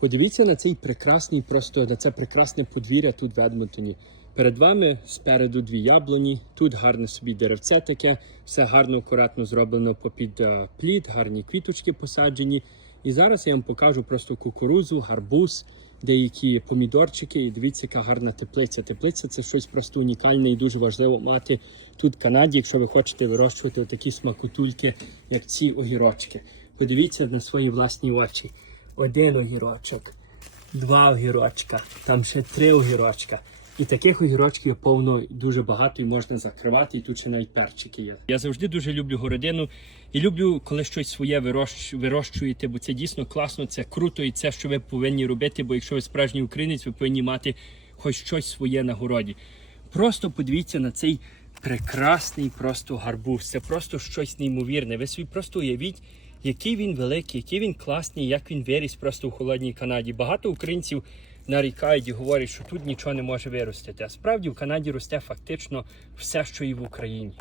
Подивіться на цей прекрасний, просто на це прекрасне подвір'я тут в Едмонтоні. Перед вами спереду дві яблуні, тут гарне собі деревце таке, все гарно, акуратно зроблено попід е, плід, гарні квіточки посаджені. І зараз я вам покажу просто кукурузу, гарбуз, деякі помідорчики. І дивіться, яка гарна теплиця. Теплиця це щось просто унікальне і дуже важливо мати тут в Канаді, якщо ви хочете вирощувати такі смакотульки, як ці огірочки. Подивіться на свої власні очі. Один огірочок, два огірочка, там ще три огірочка. І таких огірочків повно дуже багато і можна закривати, і тут ще навіть перчики є. Я завжди дуже люблю городину і люблю, коли щось своє вирощ... вирощуєте, бо це дійсно класно, це круто і це, що ви повинні робити. Бо якщо ви справжній українець, ви повинні мати хоч щось своє на городі. Просто подивіться на цей прекрасний просто гарбуз. Це просто щось неймовірне. Ви собі просто уявіть, який він великий, який він класний, як він виріс просто у холодній Канаді. Багато українців нарікають і говорять, що тут нічого не може виростити. А справді в Канаді росте фактично все, що і в Україні.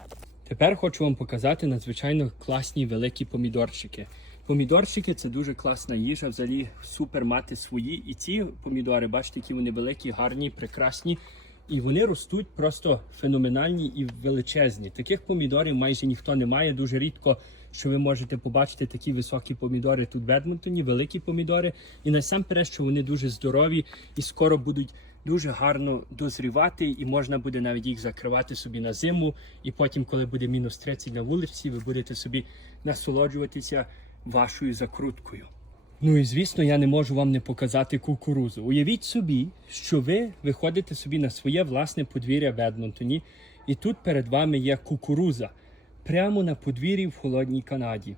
Тепер хочу вам показати надзвичайно класні великі помідорчики. Помідорчики це дуже класна їжа, взагалі супер мати свої. І ці помідори, бачите, які вони великі, гарні, прекрасні. І вони ростуть просто феноменальні і величезні. Таких помідорів майже ніхто не має. Дуже рідко, що ви можете побачити такі високі помідори тут в Едмонтоні, великі помідори. І насамперед, що вони дуже здорові і скоро будуть дуже гарно дозрівати, і можна буде навіть їх закривати собі на зиму. І потім, коли буде мінус 30 на вулиці, ви будете собі насолоджуватися вашою закруткою. Ну і звісно, я не можу вам не показати кукурузу. Уявіть собі, що ви виходите собі на своє власне подвір'я в Едмонтоні, і тут перед вами є кукуруза прямо на подвір'ї в холодній Канаді.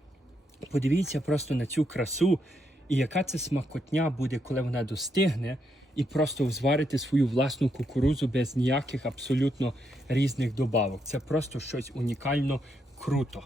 Подивіться просто на цю красу, і яка це смакотня буде, коли вона достигне, і просто зварити свою власну кукурузу без ніяких абсолютно різних добавок. Це просто щось унікально круто.